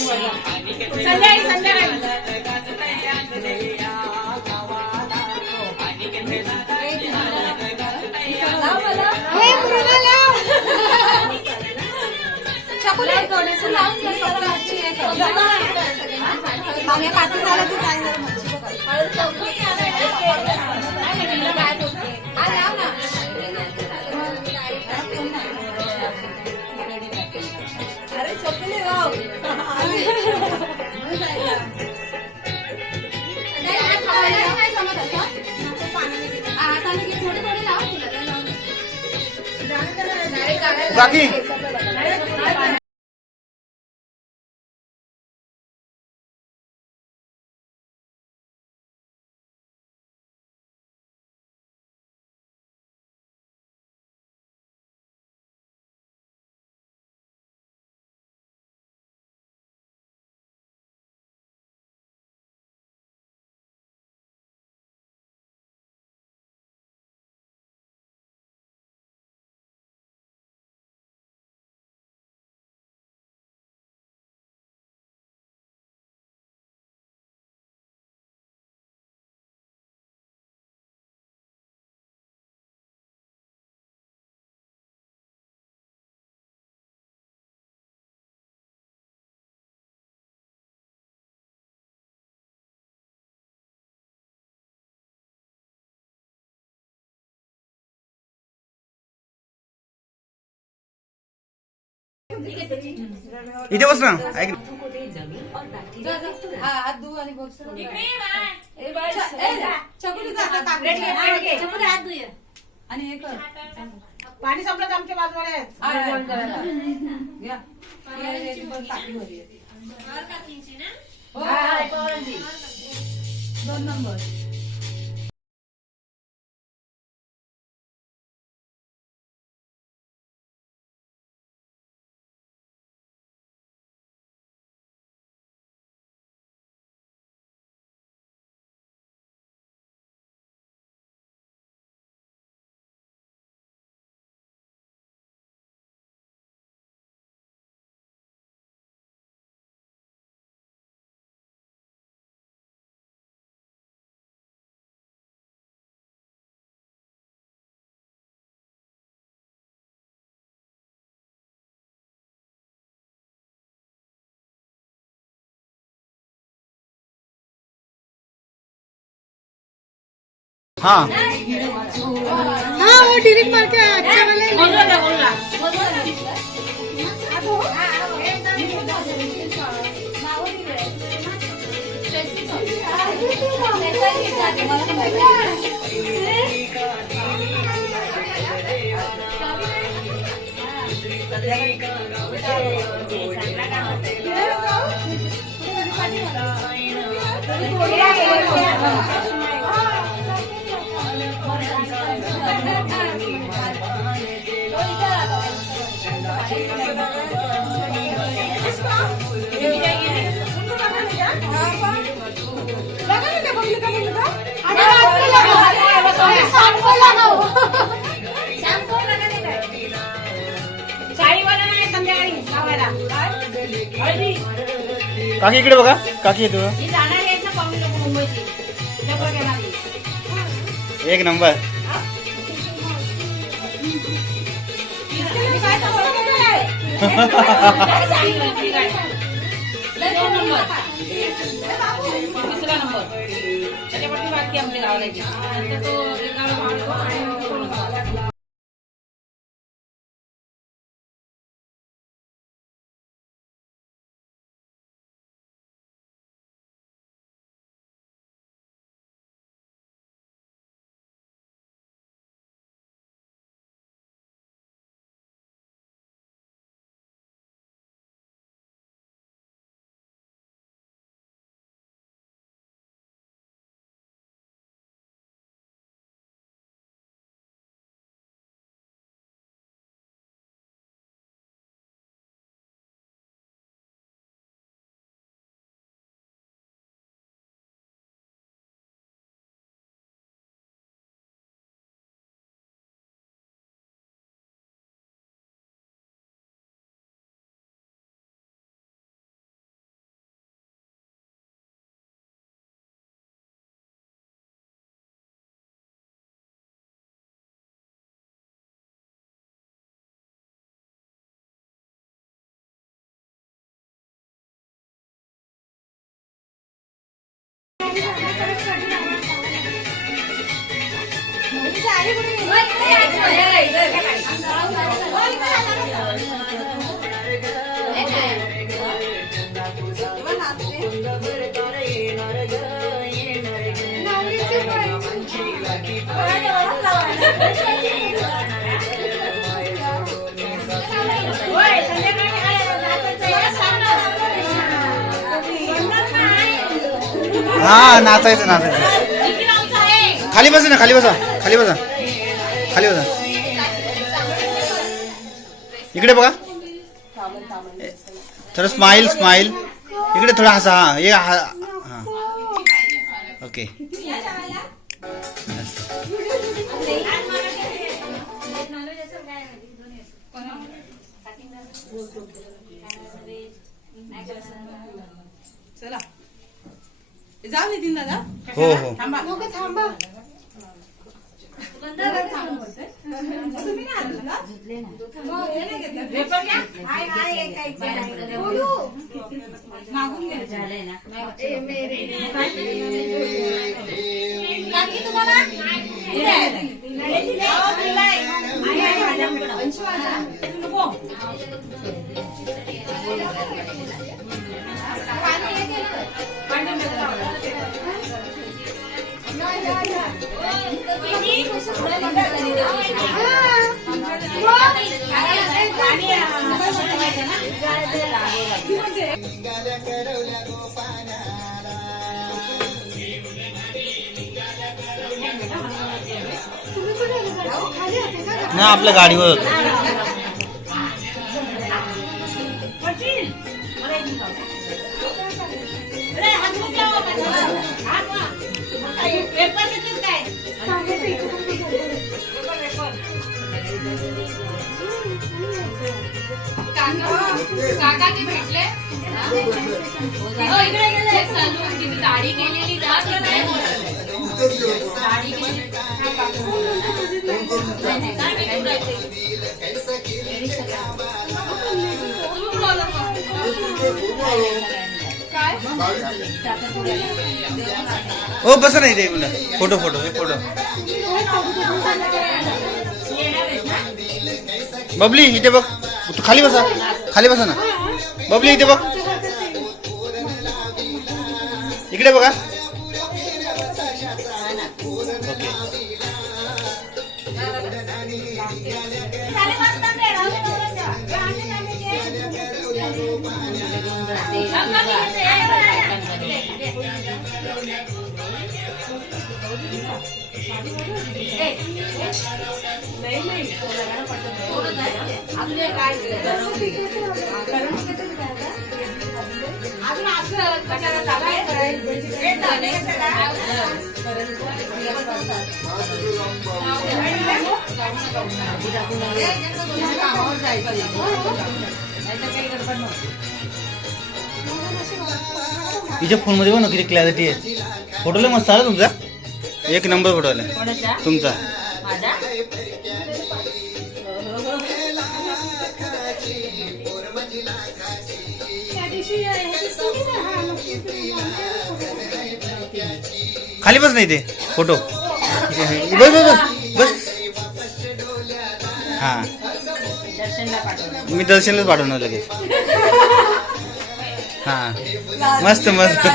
संध्याकाळी संध्याकाळी अरे चपले गाव काकी इथे बस ना ऐक पाणी संपलं आमच्या बाजूला दोन नंबर हा वो डिलीट मार के अच्छा वाला बोलला काकी इकडे बघा काकी येतो एक नंबर तिसरा नंबर त्याच्यावरती बाकी आमच्या गावाला हा नाचायचं नाचायचं. खाली बसा ना, खाली बसा, खाली बसा, खाली बसा. इकडे बघा, थोडं स्माइल स्माइल. इकडे थोडा हसा. हा ये हा. ओके. चला जाऊ नितीन दादा. हो हो. थांबा थांबा. ना आपल्या गाडीवर होतो. काका ते भेटले दाढी केलेली दाढी ओ बसा नाही ते फोटो फोटो हे फोटो. बबली इथे बघ, तू खाली बसा, खाली बसा ना. बबली इथे बघ, इकडे बघा. ओके. हिच्या फोन मध्ये बघ ना किती क्लॅरिटी आहे. फोटो लय मस्त आला तुमचा, एक नंबर फोटो आला तुमचा. खाली बस नाही ते फोटो. बस बस बस. हा मी दर्शनलाच पाठवणार लगेच. हा मस्त मस्त.